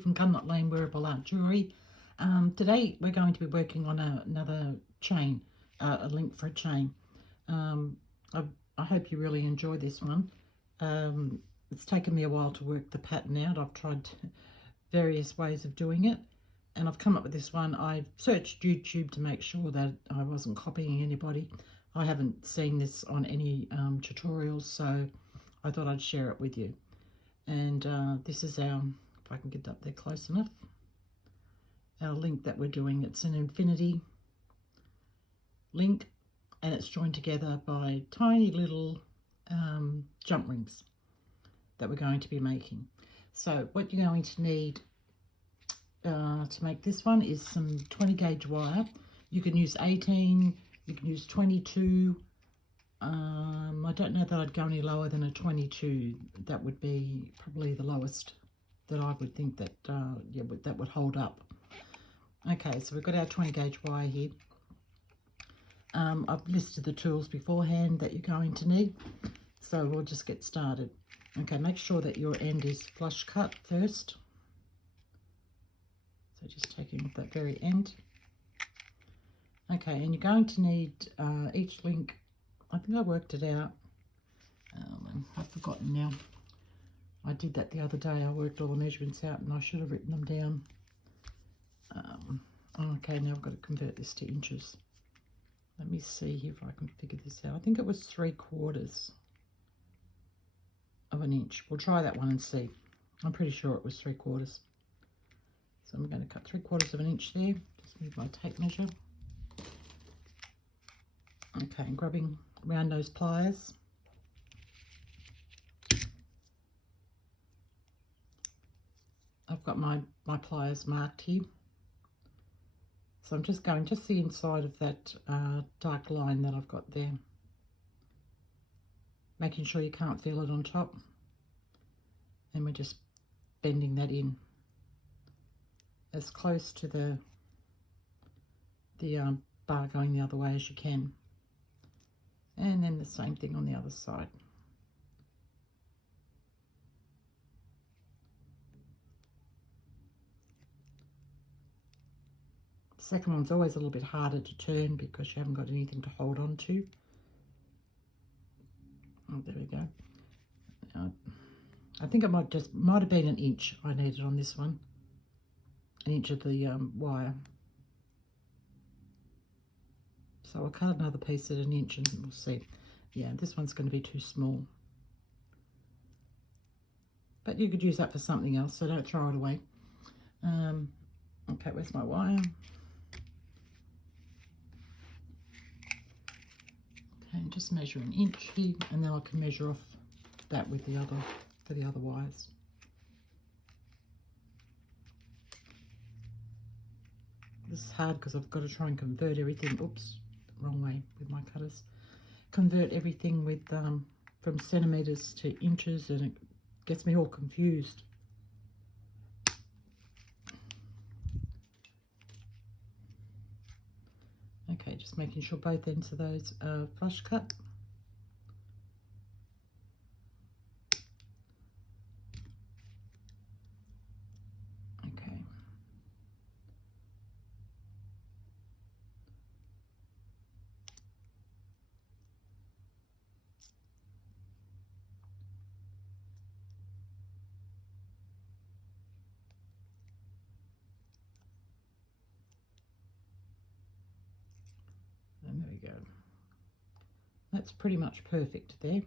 from Cunliffe Lane Wearable Art Jewellery. Today we're going to be working on another chain, a link for a chain. I hope you really enjoy this one. It's taken me a while to work the pattern out. I've tried various ways of doing it, and I've come up with this one. I searched YouTube to make sure that I wasn't copying anybody. I haven't seen this on any tutorials, so I thought I'd share it with you. And this is our, if I can get up there close enough, our link that we're doing. It's an infinity link, and it's joined together by tiny little jump rings that we're going to be making. So what you're going to need to make this one is some 20 gauge wire. You can use 18, you can use 22. I don't know that I'd go any lower than a 22. That would be probably the lowest that I would think that that would hold up. Okay, so we've got our 20 gauge wire here. I've listed the tools beforehand that you're going to need, so we'll just get started. Okay, make sure that your end is flush cut first. So just taking off that very end. Okay, and you're going to need each link. I think I worked it out. I've forgotten now. I did that the other day. I worked all the measurements out and I should have written them down. Okay, now I've got to convert this to inches. Let me see if I can figure this out. I think it was 3/4 of an inch. We'll try that one and see. I'm pretty sure it was 3/4. So I'm going to cut 3/4 of an inch there. Just move my tape measure. Okay, and grabbing around those pliers. I've got my pliers marked here. So I'm just going just the inside of that dark line that I've got there. Making sure you can't feel it on top. And we're just bending that in as close to the bar going the other way as you can. And then the same thing on the other side. The second one's always a little bit harder to turn because you haven't got anything to hold on to. Oh, there we go. I think it might have been an inch I needed on this one. An inch of the wire. So I'll cut another piece at an inch and we'll see. Yeah, this one's going to be too small. But you could use that for something else, so don't throw it away. Okay, where's my wire? Okay, just measure an inch here, and then I can measure off that with the other, for the other wires. This is hard because I've got to try and convert everything. Oops, wrong way with my cutters. Convert everything with from centimeters to inches, and it gets me all confused. Okay, just making sure both ends of those are flush cut. Okay. And there we go. That's pretty much perfect there.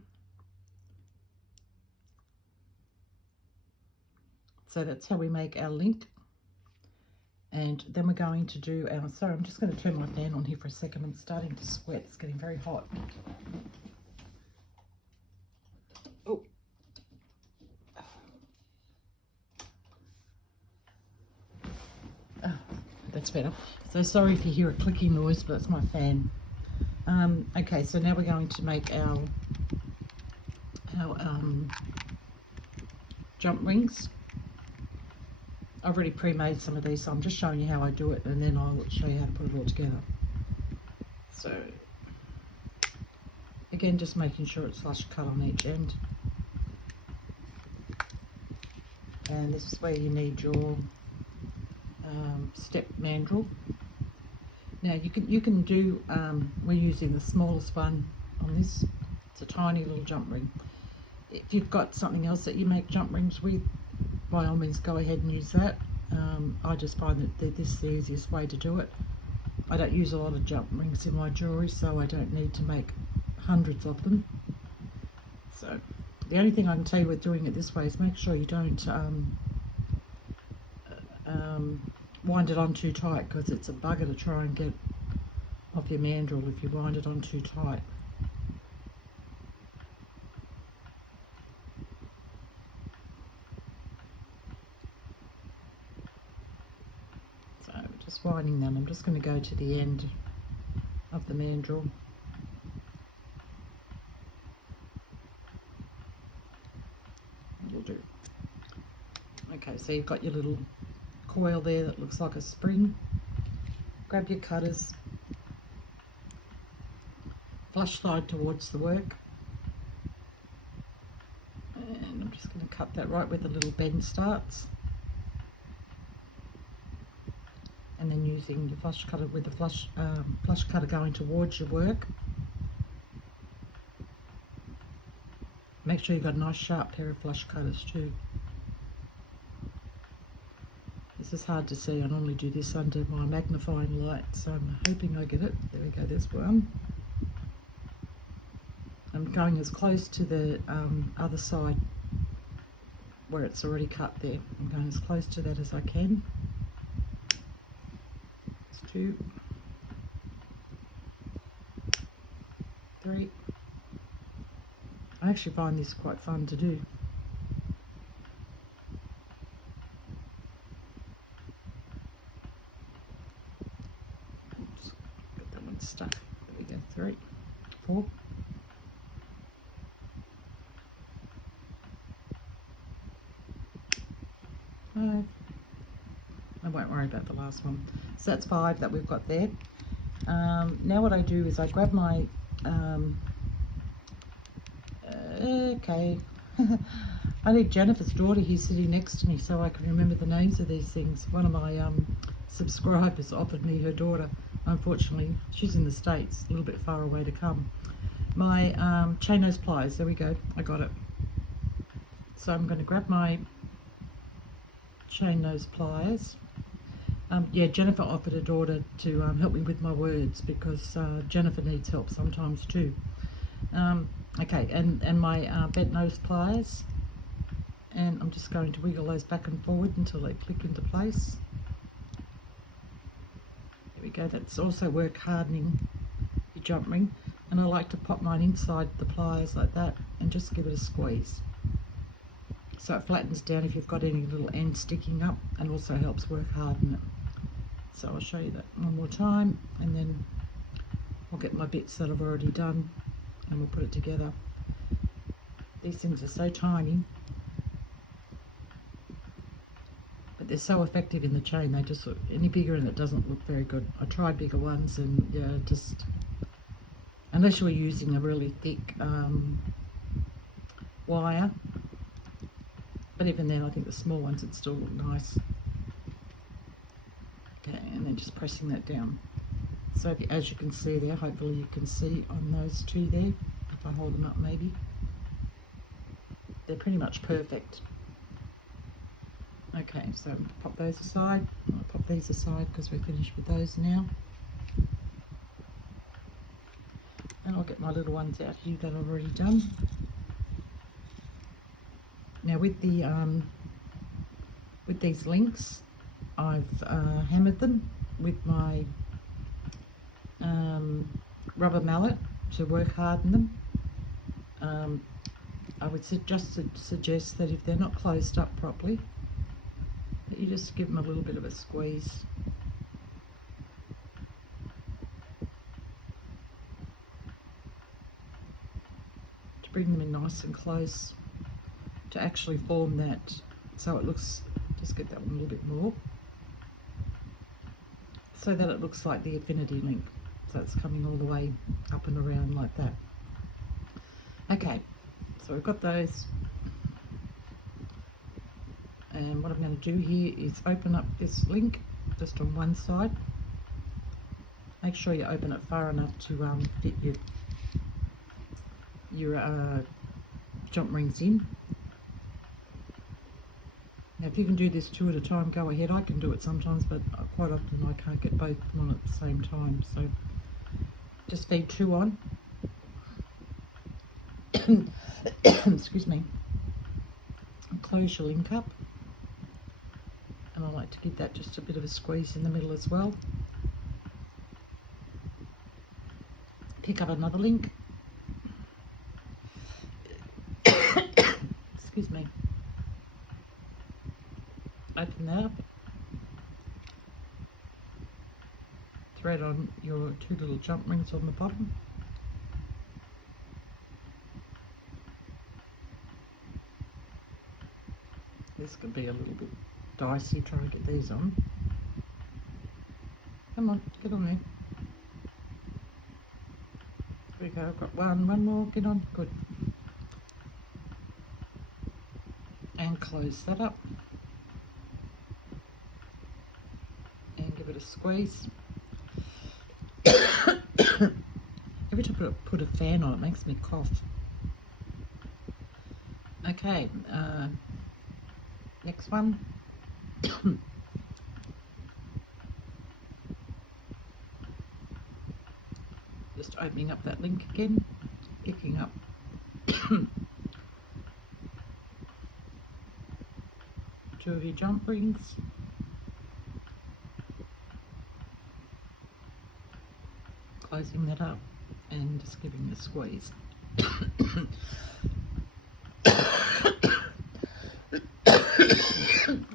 So that's how we make our link. And then we're going to do our, sorry, I'm just going to turn my fan on here for a second. I'm starting to sweat. It's getting very hot. Oh. Oh, that's better. So sorry if you hear a clicking noise, but it's my fan. Okay, so now we're going to make our jump rings. I've already pre-made some of these, so I'm just showing you how I do it, and then I'll show you how to put it all together. So again, just making sure it's flush cut on each end. and this is where you need your step mandrel. Now you can do, we're using the smallest one on this. It's a tiny little jump ring. If you've got something else that you make jump rings with, by all means go ahead and use that. I just find that this is the easiest way to do it. I don't use a lot of jump rings in my jewellery, so I don't need to make hundreds of them. So the only thing I can tell you with doing it this way is make sure you don't wind it on too tight, because it's a bugger to try and get off your mandrel if you wind it on too tight. So just winding them, I'm just going to go to the end of the mandrel. That'll do. Okay, so you've got your little coil there that looks like a spring. Grab your cutters, flush side towards the work, and I'm just going to cut that right where the little bend starts, and then using your flush cutter with the flush cutter going towards your work. Make sure you've got a nice sharp pair of flush cutters too. This is hard to see. I normally do this under my magnifying light, so I'm hoping I get it. There we go, there's one. I'm going as close to the other side where it's already cut there. I'm going as close to that as I can. That's 2, 3. I actually find this quite fun to do. Just got that one stuck. There we go. 3, 4. 5. I won't worry about the last one. So that's 5 that we've got there. Now what I do is I grab my okay. I need Jennifer's daughter here sitting next to me so I can remember the names of these things. One of my subscribers offered me her daughter. Unfortunately, she's in the States, a little bit far away to come. My chain nose pliers, there we go, I got it. So I'm going to grab my chain nose pliers. Yeah, Jennifer offered her daughter to help me with my words, because Jennifer needs help sometimes too. Okay, and my bent nose pliers, and I'm just going to wiggle those back and forward until they click into place. There we go, that's also work hardening your jump ring, and I like to pop mine inside the pliers like that and just give it a squeeze. So it flattens down if you've got any little ends sticking up, and also helps work harden it. So I'll show you that one more time, and then I'll get my bits that I've already done and we'll put it together. These things are so tiny, but they're so effective in the chain. They just look, any bigger and it doesn't look very good. I tried bigger ones, and yeah, just, unless you were using a really thick wire, but even then I think the small ones would still look nice. Okay, and then just pressing that down. So if you, as you can see there, hopefully you can see on those 2 there, if I hold them up maybe, they're pretty much perfect. Okay, so pop those aside. I'll pop these aside because we're finished with those now. And I'll get my little ones out here that I've already done. Now with the with these links, I've hammered them with my rubber mallet to work harden them. I would just suggest that if they're not closed up properly, that you just give them a little bit of a squeeze. To bring them in nice and close, to actually form that, so it looks, just get that one a little bit more, so that it looks like the affinity link. So it's coming all the way up and around like that. Okay, so we've got those, And what I'm going to do here is open up this link just on one side. Make sure you open it far enough to fit your jump rings in. Now if you can do this 2 at a time, go ahead. I can do it sometimes, but quite often I can't get both on at the same time, so just feed 2 on. Excuse me. Close your link up, and I like to give that just a bit of a squeeze in the middle as well. Pick up another link. Excuse me. Open that up. Thread on your 2 little jump rings on the bottom. This could be a little bit dicey trying to get these on. Come on, get on there. There we go, I've got one more, get on, good. And close that up. And give it a squeeze. Every time I put a fan on, it makes me cough. Okay, next one. Just opening up that link again, picking up 2 of your jump rings. Closing that up and just giving it a squeeze.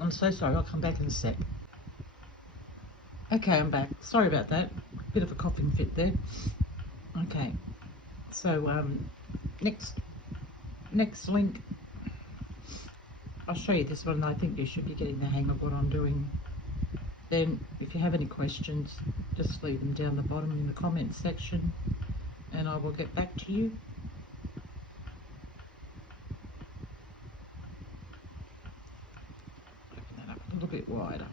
I'm so sorry, I'll come back in a sec. Okay, I'm back. Sorry about that. Bit of a coughing fit there. Okay, so next link, I'll show you this one. I think you should be getting the hang of what I'm doing. Then if you have any questions, just leave them down the bottom in the comment section and I will get back to you. Open that up a little bit wider.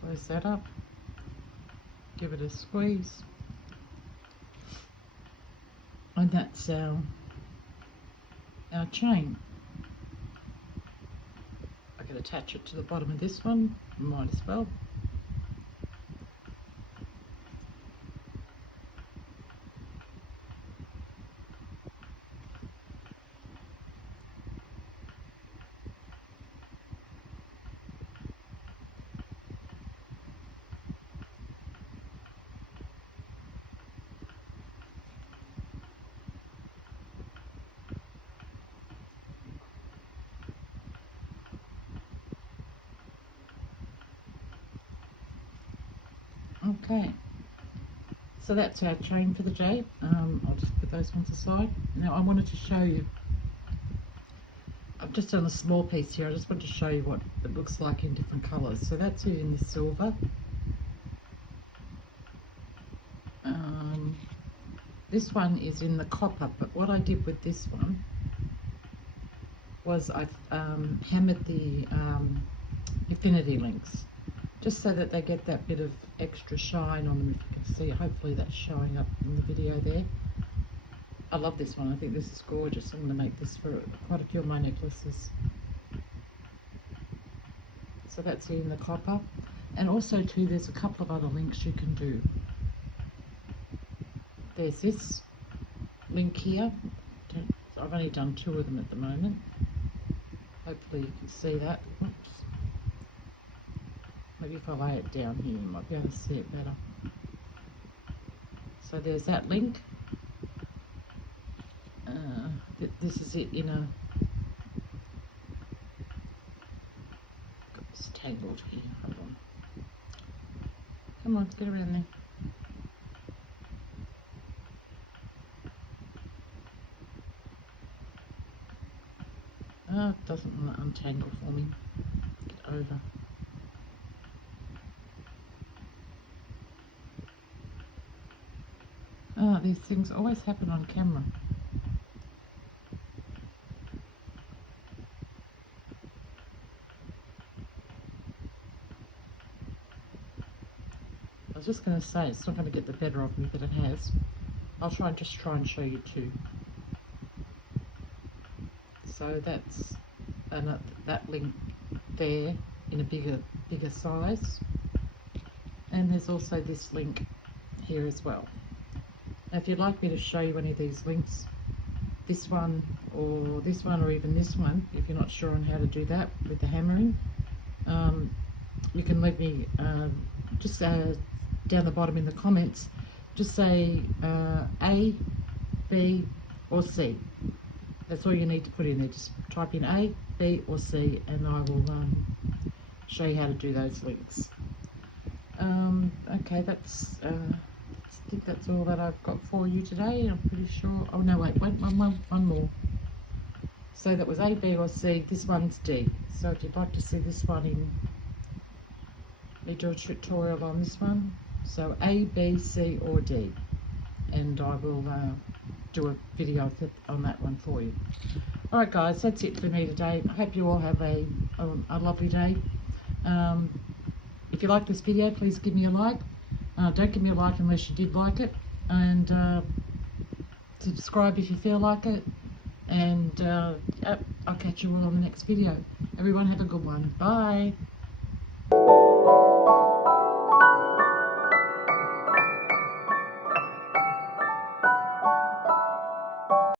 Close that up, give it a squeeze, and that's our chain. I can attach it to the bottom of this one, might as well. Okay, so that's our chain for the day. I'll just put those ones aside. Now I wanted to show you, I've just done a small piece here. I just want to show you what it looks like in different colours. So that's it in the silver. This one is in the copper, but what I did with this one was I've hammered the infinity links, just so that they get that bit of extra shine on them. If you can see, hopefully that's showing up in the video there. I love this one. I think this is gorgeous. I'm going to make this for quite a few of my necklaces. So that's in the copper. And also too, there's a couple of other links you can do. There's this link here. I've only done 2 of them at the moment. Hopefully you can see that. Oops. Maybe if I lay it down here, you might be able to see it better. So there's that link. This is it in a... Got this tangled here. Hold on. Come on, get around there. Oh, it doesn't want to untangle for me. Get over. Ah, these things always happen on camera. I was just going to say it's not going to get the better of me, but it has. I'll try and show you too. So that's that link there in a bigger size, and there's also this link here as well. Now, if you'd like me to show you any of these links, this one or even this one, if you're not sure on how to do that with the hammering, you can leave me just down the bottom in the comments, just say A, B or C. That's all you need to put in there. Just type in A, B or C, and I will show you how to do those links. Okay, I think that's all that I've got for you today. I'm pretty sure. Oh no, wait, one more. So that was A, B or C. This one's D. So if you'd like to see this one me do a tutorial on this one. So A, B, C or D, and I will do a video on that one for you. Alright guys, that's it for me today. I hope you all have a lovely day. If you like this video, please give me a like. Don't give me a like unless you did like it, and subscribe if you feel like it, and I'll catch you all on the next video. Everyone have a good one. Bye.